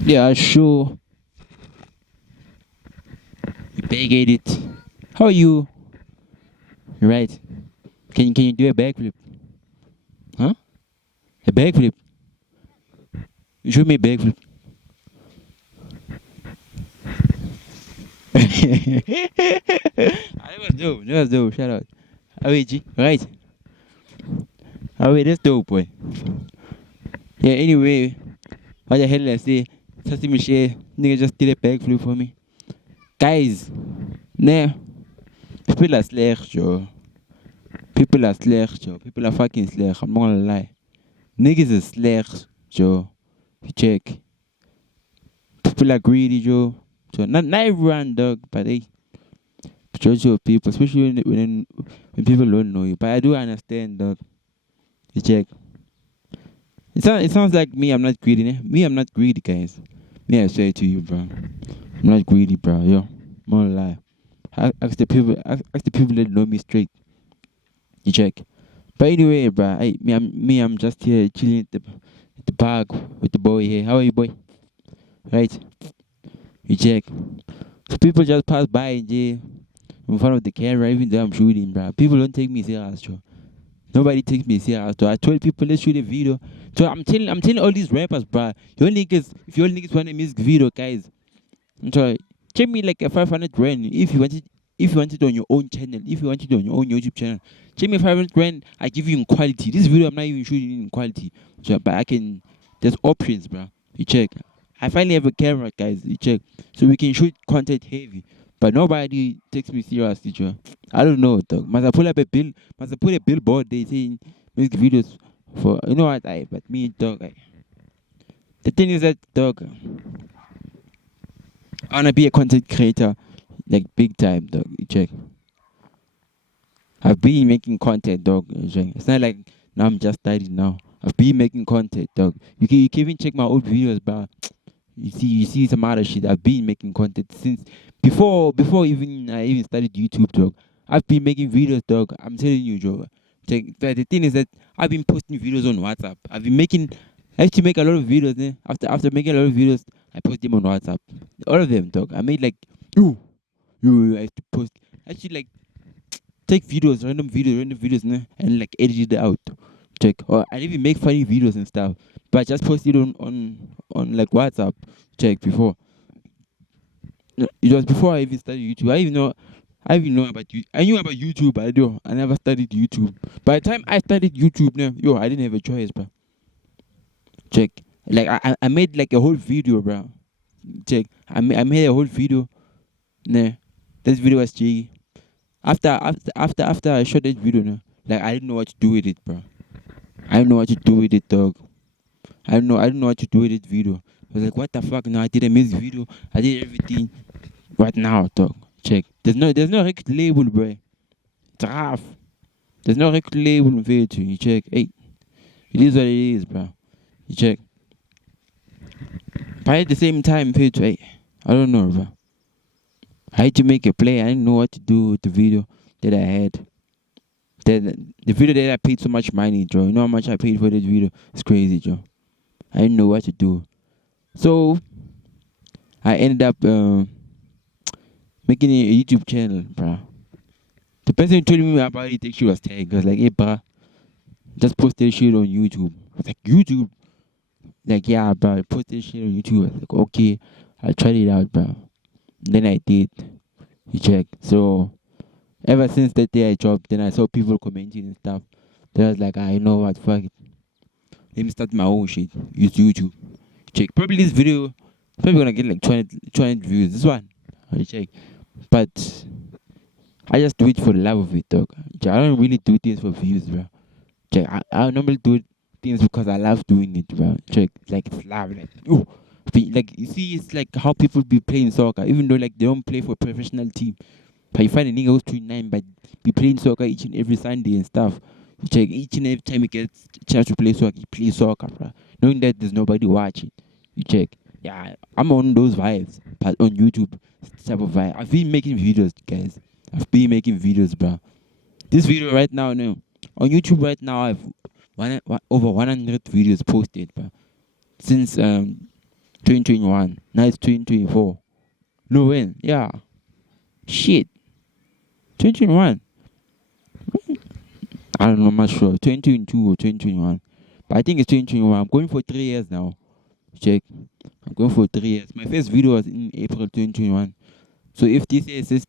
Yeah, sure. You back at it. How are you? You're right. Can you do a backflip? Huh? A backflip? You show me a backflip. That was dope. That was dope. Shout out. Oh, wait, G. Right. Oh, wait, that's dope, boy. Yeah, anyway, what the hell did I say? Tsotsi Mpshe, nigga just did a backflip for me. Guys, nah, people are slack, Joe. People are slack, Joe. People are fucking slack. I'm not gonna lie. Niggas are slack, Joe. You check. People are greedy, Joe. So not everyone, dog, but they judge your people, especially when people don't know you. But I do understand, dog. You check. It sounds like me. I'm not greedy. Ne? Me, I'm not greedy, guys. Me, I say it to you, bro. I'm not greedy, bro. Yo, more lie. Ask the people. Ask the people that know me straight. You check. But anyway, bro. I'm just here chilling at the park with the boy here. How are you, boy? Right. You check. So people just pass by and in front of the camera, even though I'm shooting, bro. People don't take me serious, bro. Nobody takes me serious. So I told people let's shoot a video. So I'm telling all these rappers, bro. If you niggas want a music video, guys, I'm sorry, check me like a 500 grand if you want it on your own channel, if you want it on your own YouTube channel. Check me 500 grand. I give you in quality. This video I'm not even shooting in quality. So but I can. There's options, bro. You check. I finally have a camera, guys. You check. So we can shoot content heavy. But nobody takes me seriously, Joe. I don't know, dog. Must I pull up a bill? Must I put a billboard? They saying make videos for you know what? But me, dog. The thing is that, dog. I wanna be a content creator, like big time, dog. You check. I've been making content, dog. You check. It's not like now I'm just starting now. I've been making content, dog. You can even check my old videos, but you see some other shit. I've been making content since before even I even started YouTube, dog. I've been making videos, dog. I'm telling you, Joe. But the thing is that I've been posting videos on WhatsApp. I have to make a lot of videos. After making a lot of videos, I post them on WhatsApp. All of them, dog. I made like you, I have to post. Actually, like take videos, random videos, and like edit it out. Check. Or I even make funny videos and stuff. But I just post it on like WhatsApp. Check before. No, it was before I even started YouTube. I even know about you. I knew about YouTube, but I never started YouTube. By the time I started YouTube, I didn't have a choice, bro. Check. Like I made like a whole video, bro. Check. I made a whole video. Nah. This video was jiggy. After I shot that video, like I didn't know what to do with it, bro. I didn't know what to do with it, dog. I don't know what to do with this video. I was like, what the fuck? Now I did a music video. I did everything. What now, dog? Check. There's no record label, bro. It's rough. There's no record label in video. You check. Hey, it is what it is, bro. You check. But at the same time, video, hey, I don't know, bro. I had to make a play. I didn't know what to do with the video that I had. The video that I paid so much money, Joe. You know how much I paid for this video? It's crazy, Joe. I didn't know what to do. So I ended up making a YouTube channel, bro. The person who told me about it actually was tagged. I was like, hey, bro, just post this shit on YouTube. I was like, YouTube? Like, yeah, bro, post this shit on YouTube. I was like, okay, I'll try it out, bro. And then I did. You check. So ever since that day I dropped, then I saw people commenting and stuff. Then I was like, you know what, fuck it. Let me start my own shit. Use YouTube. Check. Probably this video is probably gonna get like 200 views. This one. I check. But I just do it for the love of it, dog. Check. I don't really do things for views, bro. Check. I normally do things because I love doing it, bro. Check. Like it's love. Like, ooh. Like you see, it's like how people be playing soccer, even though like they don't play for a professional team. But you find a nigga who's 29 but be playing soccer each and every Sunday and stuff. You check each and every time he gets a chance to play soccer, he plays soccer, bro. Knowing that there's nobody watching. You check. Yeah, I'm on those vibes. But on YouTube, it's the type of vibe. I've been making videos, guys. I've been making videos, bro. This video right now, on YouTube right now, I've over 100 videos posted, bro. Since 2021. Now it's 2024. No when? Yeah. Shit. 2021. I don't know, I'm not sure. 2022 or 2021. But I think it's 2021. I'm going for 3 years now. Check. I'm going for 3 years. My first video was in April 2021. So if this year is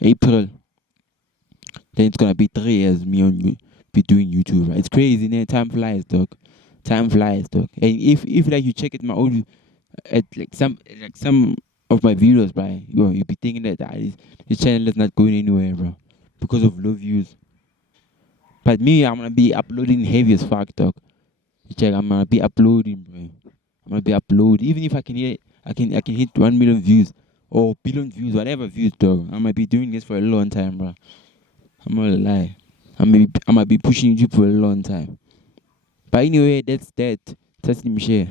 April, then it's gonna be 3 years me on you be doing YouTube. Right? It's crazy, man. Time flies, dog. Time flies, dog. And if like you check it my old at some of my videos, bro, you be thinking that this channel is not going anywhere, bro, because of low views. But me, I'm gonna be uploading heavy as fuck, dog. You check, I'm gonna be uploading, bro. I'm gonna be uploading. Even if I can hit 1 million views or billion views, whatever views, dog. I'm gonna be doing this for a long time, bro. I'm not gonna lie. I'm gonna be pushing YouTube for a long time. But anyway, that's that. Tyson Mpshe.